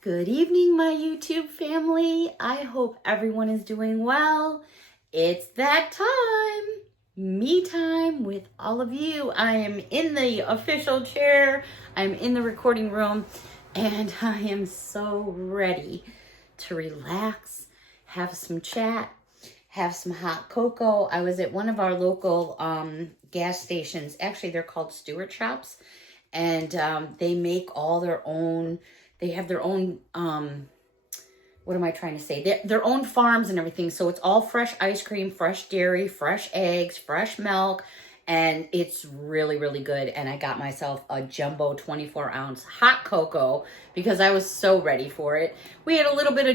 Good evening, my YouTube family. I hope everyone is doing well. It's that time, me time with all of you. I am in the official chair. I'm in the recording room, and I am so ready to relax, have some chat, have some hot cocoa. I was at one of our local gas stations. Actually, they're called Stewart Shops, and they make all their own. They have their own, what am I trying to say? Their own farms and everything. So it's all fresh ice cream, fresh dairy, fresh eggs, fresh milk. And it's really, really good. And I got myself a jumbo 24-ounce hot cocoa because I was so ready for it. We had a little bit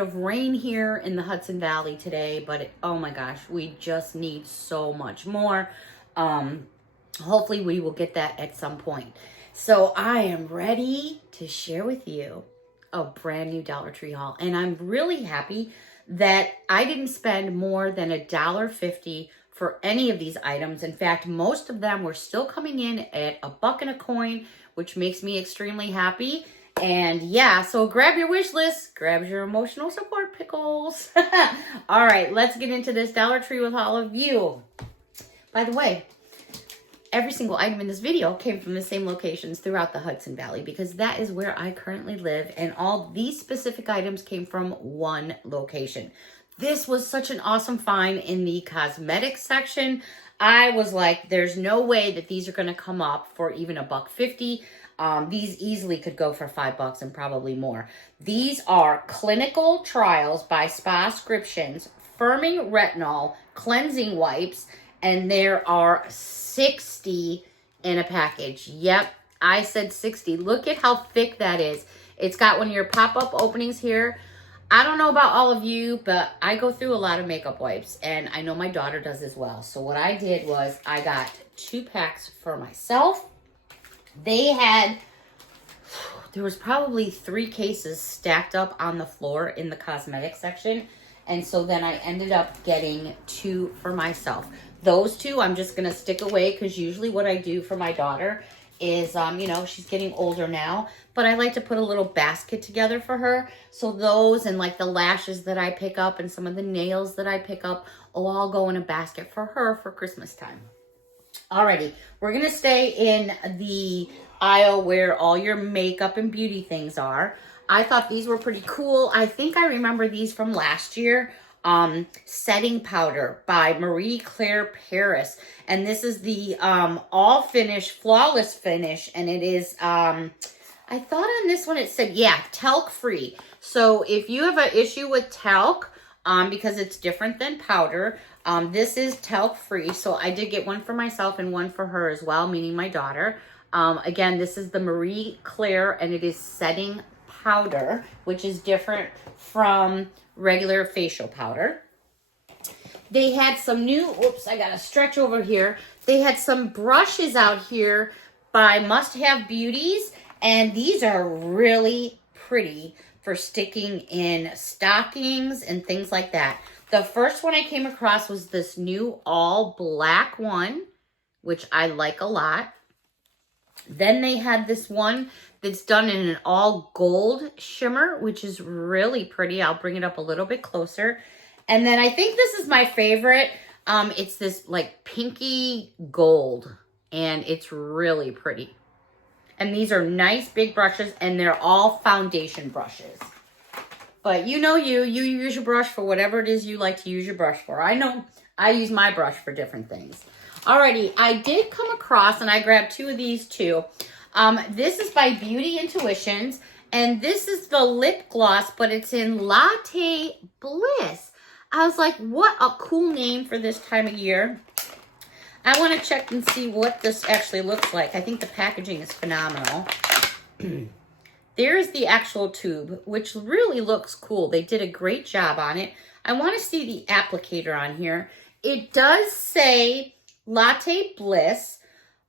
of rain here in the Hudson Valley today. But oh my gosh, we just need so much more. Hopefully we will get that at some point. So I am ready to share with you a brand new Dollar Tree haul. And I'm really happy that I didn't spend more than $1.50 for any of these items. In fact, most of them were still coming in at $1 and a coin, which makes me extremely happy. And yeah, so grab your wish list, grab your emotional support pickles. All right, let's get into this Dollar Tree with all of you. By the way, every single item in this video came from the same locations throughout the Hudson Valley because that is where I currently live, and all these specific items came from one location. This was such an awesome find in the cosmetic section. I was like, there's no way that these are going to come up for even $1.50. These easily could go for $5 and probably more. These are clinical trials by Spa-scriptions, firming retinol, cleansing wipes, and there are 60 in a package. Yep, I said 60. Look at how thick that is. It's got one of your pop-up openings here. I don't know about all of you, but I go through a lot of makeup wipes, and I know my daughter does as well. So what I did was I got 2 packs for myself. There was probably 3 cases stacked up on the floor in the cosmetic section. And so then I ended up getting 2 for myself. Those 2 I'm just going to stick away because usually what I do for my daughter is, she's getting older now. But I like to put a little basket together for her. So those and like the lashes that I pick up and some of the nails that I pick up will all go in a basket for her for Christmas time. Alrighty, we're going to stay in the aisle where all your makeup and beauty things are. I thought these were pretty cool. I think I remember these from last year. Setting powder by Marie Claire Paris. And this is the all finish, flawless finish. And it is, I thought on this one it said, yeah, talc free. So if you have an issue with talc, because it's different than powder, this is talc free. So I did get one for myself and one for her as well, meaning my daughter. Again, this is the Marie Claire, and it is setting powder, which is different from regular facial powder. They had some new, I gotta stretch over here. They had some brushes out here by Must Have Beauties, and these are really pretty for sticking in stockings and things like that. The first one I came across was this new all black one, which I like a lot. Then they had this one that's done in an all gold shimmer, which is really pretty. I'll bring it up a little bit closer. And then I think this is my favorite. It's this like pinky gold, and it's really pretty. And these are nice big brushes, and they're all foundation brushes. But you use your brush for whatever it is you like to use your brush for. I know I use my brush for different things. Alrighty, I did come across, and I grabbed 2 of these too. This is by Beauty Intuitions, and this is the lip gloss, but it's in Latte Bliss. I was like, what a cool name for this time of year. I want to check and see what this actually looks like. I think the packaging is phenomenal. There's the actual tube, which really looks cool. They did a great job on it. I want to see the applicator on here. It does say Latte Bliss,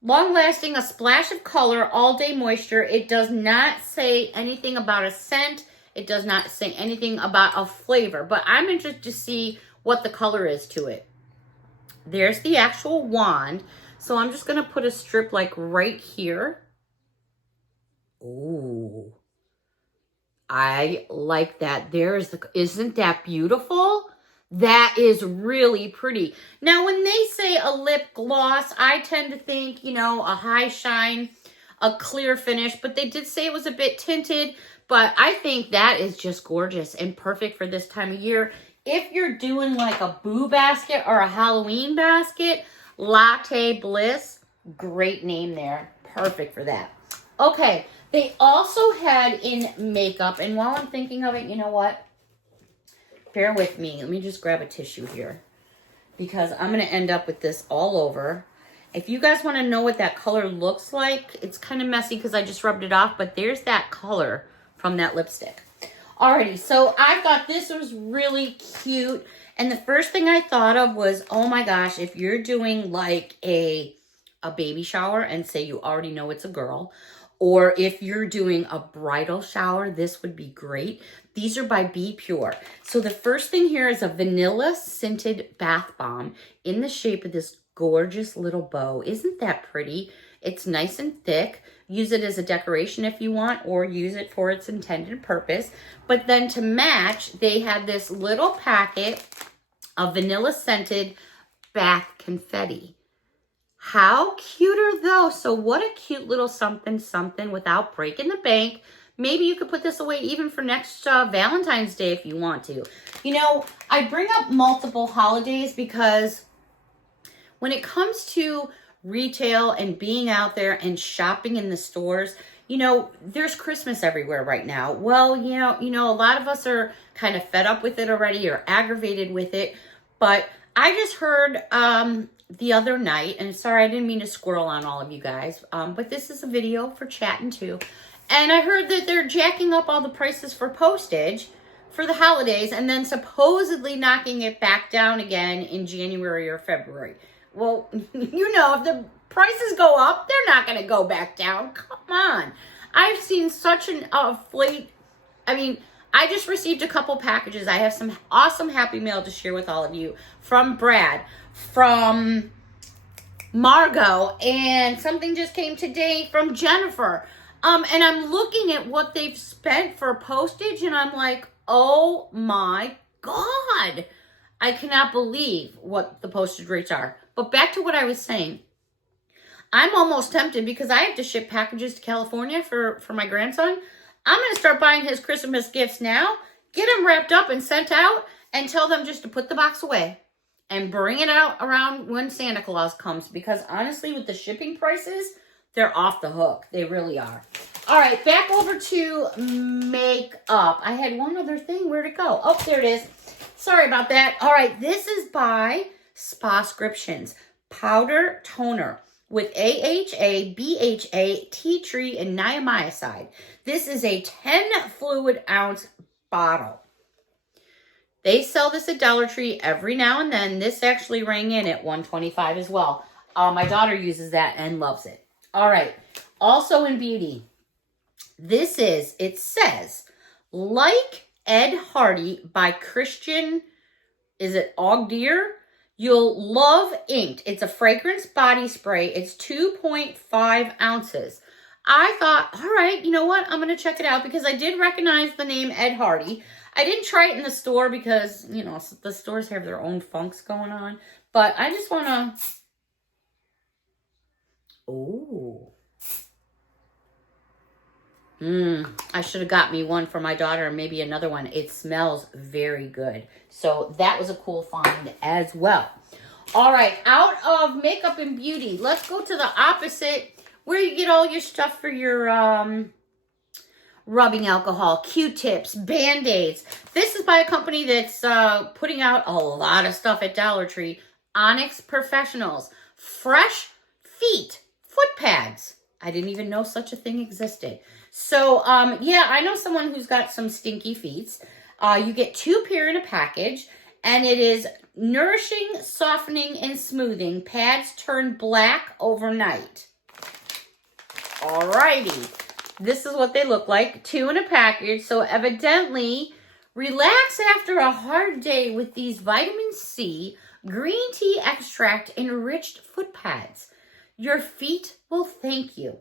long lasting, a splash of color, all day moisture. It does not say anything about a scent. It does not say anything about a flavor, but I'm interested to see what the color is to it. There's the actual wand. So I'm just going to put a strip like right here. Ooh. I like that. Isn't that beautiful? That is really pretty. Now, when they say a lip gloss, I tend to think, you know, a high shine, a clear finish, but they did say it was a bit tinted, but I think that is just gorgeous and perfect for this time of year. If you're doing like a boo basket or a Halloween basket, Latte Bliss, great name there. Perfect for that. Okay, they also had in makeup, and while I'm thinking of it, you know what? Bear with me. Let me just grab a tissue here because I'm going to end up with this all over. If you guys want to know what that color looks like, it's kind of messy because I just rubbed it off, but there's that color from that lipstick. Alrighty, so I've got this. It was really cute. And the first thing I thought of was, oh my gosh, if you're doing like a baby shower and say you already know it's a girl, or if you're doing a bridal shower, this would be great. These are by Be Pure. So the first thing here is a vanilla scented bath bomb in the shape of this gorgeous little bow. Isn't that pretty? It's nice and thick. Use it as a decoration if you want, or use it for its intended purpose. But then to match, they had this little packet of vanilla scented bath confetti. How cute are those? So what a cute little something something without breaking the bank. Maybe you could put this away even for next Valentine's Day if you want to. You know, I bring up multiple holidays because when it comes to retail and being out there and shopping in the stores, you know, there's Christmas everywhere right now. Well, you know, a lot of us are kind of fed up with it already or aggravated with it. But I just heard the other night, and sorry, I didn't mean to squirrel on all of you guys, but this is a video for chatting too. And I heard that they're jacking up all the prices for postage for the holidays and then supposedly knocking it back down again in January or February. Well, you know, if the prices go up, they're not going to go back down. Come on. I've seen such an inflate. I mean, I just received a couple packages. I have some awesome Happy Mail to share with all of you from Brad, from Margot, and something just came today from Jennifer. And I'm looking at what they've spent for postage, and I'm like, oh my God. I cannot believe what the postage rates are. But back to what I was saying. I'm almost tempted because I have to ship packages to California for my grandson. I'm going to start buying his Christmas gifts now, get them wrapped up and sent out, and tell them just to put the box away and bring it out around when Santa Claus comes. Because honestly, with the shipping prices, they're off the hook. They really are. All right, back over to makeup. I had one other thing. Where'd it go? Oh, there it is. Sorry about that. All right, this is by Spascriptions. Powder toner with AHA, BHA, tea tree, and niacinamide. This is a 10 fluid ounce bottle. They sell this at Dollar Tree every now and then. This actually rang in at $125 as well. My daughter uses that and loves it. All right. Also in beauty, it says, like Ed Hardy by Christian, is it Ogdeer? You'll love Inked. It's a fragrance body spray. It's 2.5 ounces. I thought, all right, you know what? I'm going to check it out because I did recognize the name Ed Hardy. I didn't try it in the store because, you know, the stores have their own funks going on. But I just want to... Oh. I should have got me one for my daughter and maybe another one. It smells very good. So that was a cool find as well. All right, out of makeup and beauty, let's go to the opposite where you get all your stuff for your rubbing alcohol, Q-tips, Band-Aids. This is by a company that's putting out a lot of stuff at Dollar Tree. Onyx Professionals. Fresh Feet foot pads. I didn't even know such a thing existed. So, yeah, I know someone who's got some stinky feet. You get 2 pair in a package, and it is nourishing, softening, and smoothing. Pads turn black overnight. Alrighty. This is what they look like. 2 in a package. So, evidently, relax after a hard day with these vitamin C, green tea extract, enriched foot pads. Your feet will thank you.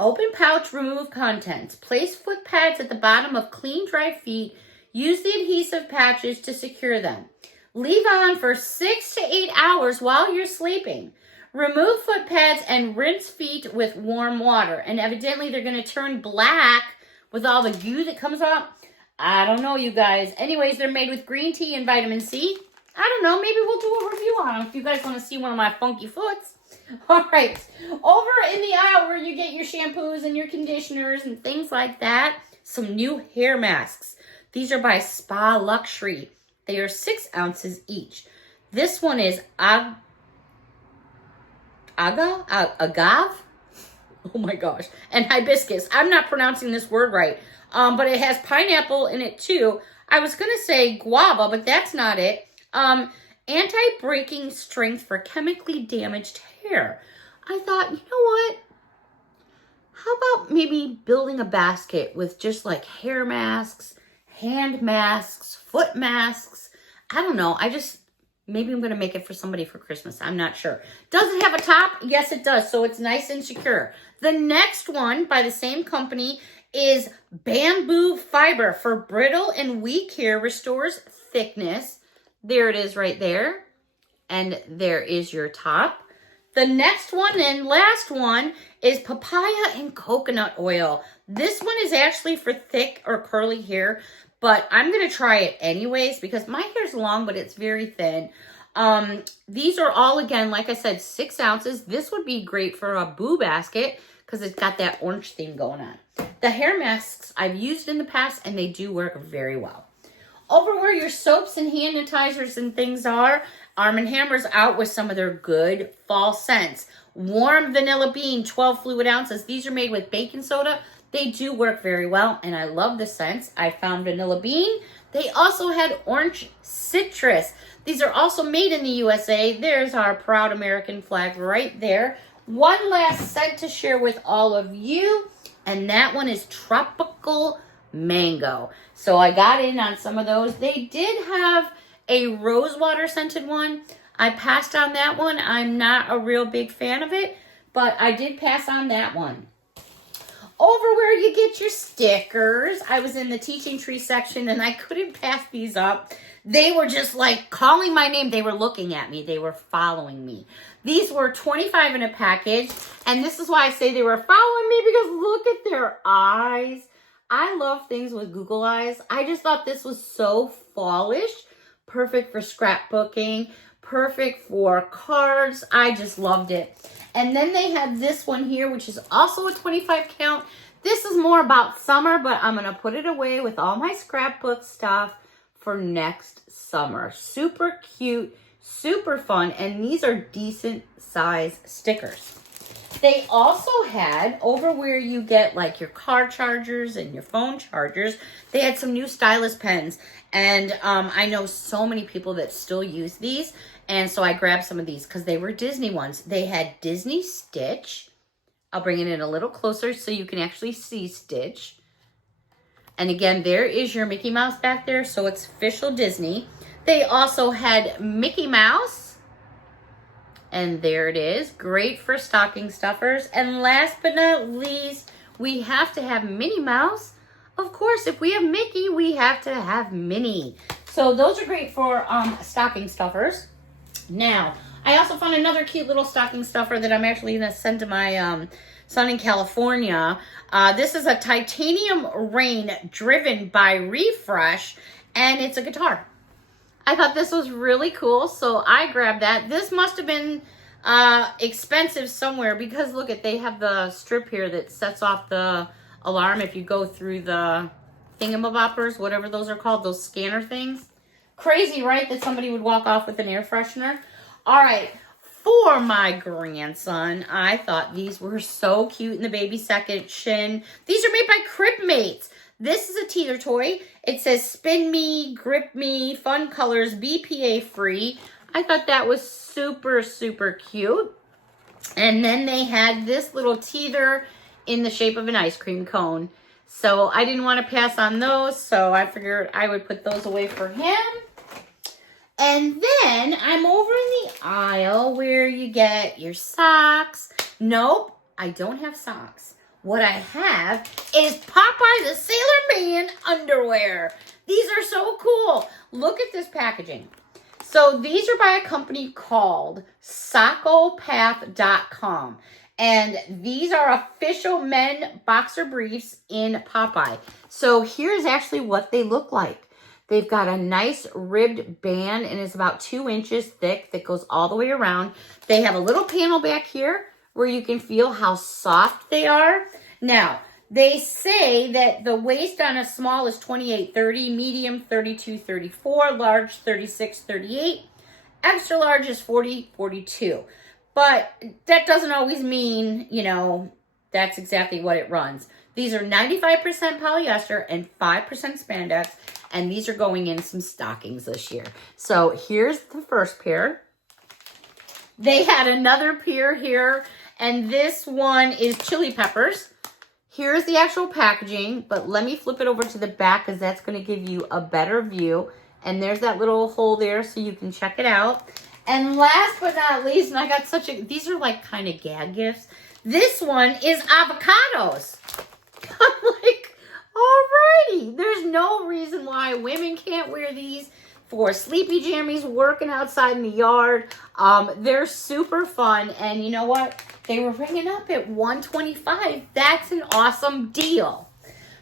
Open pouch, remove contents. Place foot pads at the bottom of clean, dry feet. Use the adhesive patches to secure them. Leave on for 6 to 8 hours while you're sleeping. Remove foot pads and rinse feet with warm water. And evidently they're going to turn black with all the goo that comes up. I don't know, you guys. Anyways, they're made with green tea and vitamin C. I don't know. Maybe we'll do a review on them if you guys want to see one of my funky foots. All right. Over in the aisle where you get your shampoos and your conditioners and things like that, some new hair masks. These are by Spa Luxury. They are 6 ounces each. This one is agave? Oh my gosh. And hibiscus. I'm not pronouncing this word right. But it has pineapple in it too. I was going to say guava, but that's not it. Anti-breaking strength for chemically damaged hair. I thought, you know what? How about maybe building a basket with just like hair masks, hand masks, foot masks? I don't know. Maybe I'm going to make it for somebody for Christmas. I'm not sure. Does it have a top? Yes, it does. So it's nice and secure. The next one by the same company is bamboo fiber for brittle and weak hair, restores thickness. There it is right there. And there is your top. The next one and last one is papaya and coconut oil. This one is actually for thick or curly hair, but I'm going to try it anyways because my hair's long, but it's very thin. These are all, again, like I said, 6 ounces. This would be great for a boo basket because it's got that orange theme going on. The hair masks I've used in the past, and they do work very well. Over where your soaps and hand sanitizers and things are, Arm & Hammer's out with some of their good fall scents. Warm Vanilla Bean, 12 fluid ounces. These are made with baking soda. They do work very well, and I love the scents. I found Vanilla Bean. They also had Orange Citrus. These are also made in the USA. There's our proud American flag right there. One last scent to share with all of you, and that one is Tropical Mango. So I got in on some of those. They did have a rosewater scented one. I passed on that one. I'm not a real big fan of it, but I did pass on that one. Over where you get your stickers, I was in the teaching tree section and I couldn't pass these up. They were just like calling my name. They were looking at me. They were following me. These were 25 in a package, and this is why I say they were following me, because look at their eyes. I love things with Google eyes. I just thought this was so fallish. Perfect for scrapbooking. Perfect for cards. I just loved it. And then they had this one here, which is also a 25 count. This is more about summer, but I'm going to put it away with all my scrapbook stuff for next summer. Super cute, super fun, and these are decent size stickers. They also had, over where you get like your car chargers and your phone chargers, they had some new stylus pens. And I know so many people that still use these. And so I grabbed some of these because they were Disney ones. They had Disney Stitch. I'll bring it in a little closer so you can actually see Stitch. And again, there is your Mickey Mouse back there. So it's official Disney. They also had Mickey Mouse. And there it is. Great for stocking stuffers. And last but not least, we have to have Minnie Mouse. Of course, if we have Mickey, we have to have Minnie. So those are great for stocking stuffers. Now, I also found another cute little stocking stuffer that I'm actually going to send to my son in California. This is a titanium rain driven by Refresh, and it's a guitar. I thought this was really cool, so I grabbed that. This must have been expensive somewhere because, look, they have the strip here that sets off the alarm if you go through the thingamaboppers, whatever those are called, those scanner things. Crazy, right, that somebody would walk off with an air freshener? All right, for my grandson, I thought these were so cute in the baby section. These are made by Cribmates. This is a teeter toy. It says spin me, grip me, fun colors, BPA free. I thought that was super, super cute. And then they had this little teeter in the shape of an ice cream cone. So I didn't want to pass on those, so I figured I would put those away for him. And then I'm over in the aisle where you get your socks. Nope, I don't have socks. what I have is Popeye the Sailor Man underwear. These are so cool. Look at this packaging. So these are by a company called Sockopath.com. And these are official men boxer briefs in Popeye. So here's actually what they look like. They've got a nice ribbed band and it's about 2 inches thick that goes all the way around. They have a little panel back here where you can feel how soft they are. Now, they say that the waist on a small is 28-30, medium 32-34, large 36-38, extra large is 40-42. But that doesn't always mean, you know, that's exactly what it runs. These are 95% polyester and 5% spandex, and these are going in some stockings this year. So here's the first pair. They had another pair here, and this one is chili peppers. Here's the actual packaging, but let me flip it over to the back because that's going to give you a better view. And there's that little hole there so you can check it out. And last but not least, and I got these are like kind of gag gifts. This one is avocados. I'm like, alrighty. There's no reason why women can't wear these for sleepy jammies, working outside in the yard. They're super fun. And you know what? They were ringing up at $125. That's an awesome deal.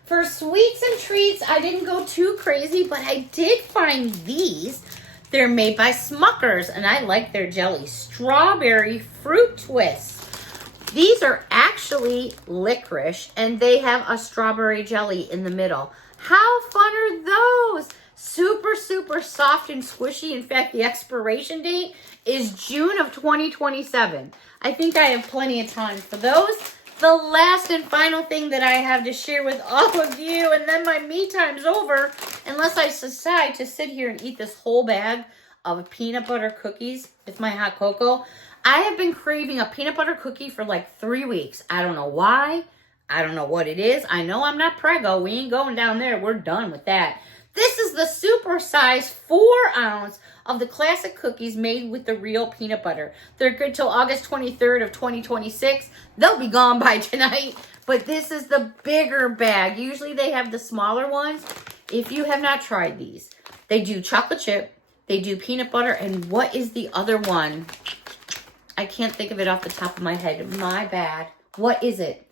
For sweets and treats, I didn't go too crazy, but I did find these. They're made by Smuckers, and I like their jelly. Strawberry fruit twists. These are actually licorice, and they have a strawberry jelly in the middle. How fun are those? Super, super soft and squishy. In fact, the expiration date is June of 2027. I think I have plenty of time for those. The last and final thing that I have to share with all of you, and then my me time's over, unless I decide to sit here and eat this whole bag of peanut butter cookies with my hot cocoa. I have been craving a peanut butter cookie for like 3 weeks. I don't know why. I don't know what it is. I know I'm not preggo. We ain't going down there. We're done with that. This is the super size 4 ounce of the classic cookies made with the real peanut butter. They're good till August 23rd of 2026. They'll be gone by tonight, but this is the bigger bag. Usually they have the smaller ones. If you have not tried these, they do chocolate chip, they do peanut butter, and what is the other one? I can't think of it off the top of my head. My bad. What is it?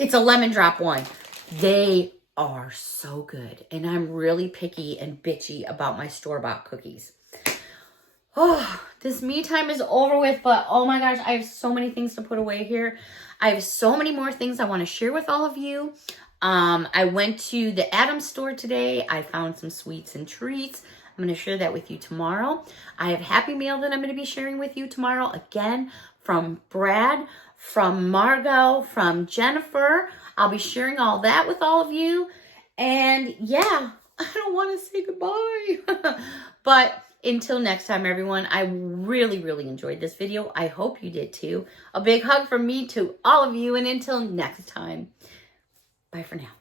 It's a lemon drop one. They are so good, and I'm really picky and bitchy about my store-bought cookies. Oh, this me time is over with, but oh my gosh, I have so many things to put away here. I have so many more things I want to share with all of you. I went to the Adams store today. I found some sweets and treats. I'm going to share that with you tomorrow. I have Happy Meal that I'm going to be sharing with you tomorrow. Again, from Brad, from Margot, from Jennifer. I'll be sharing all that with all of you. And yeah, I don't want to say goodbye. But until next time, everyone, I really, really enjoyed this video. I hope you did too. A big hug from me to all of you. And until next time, bye for now.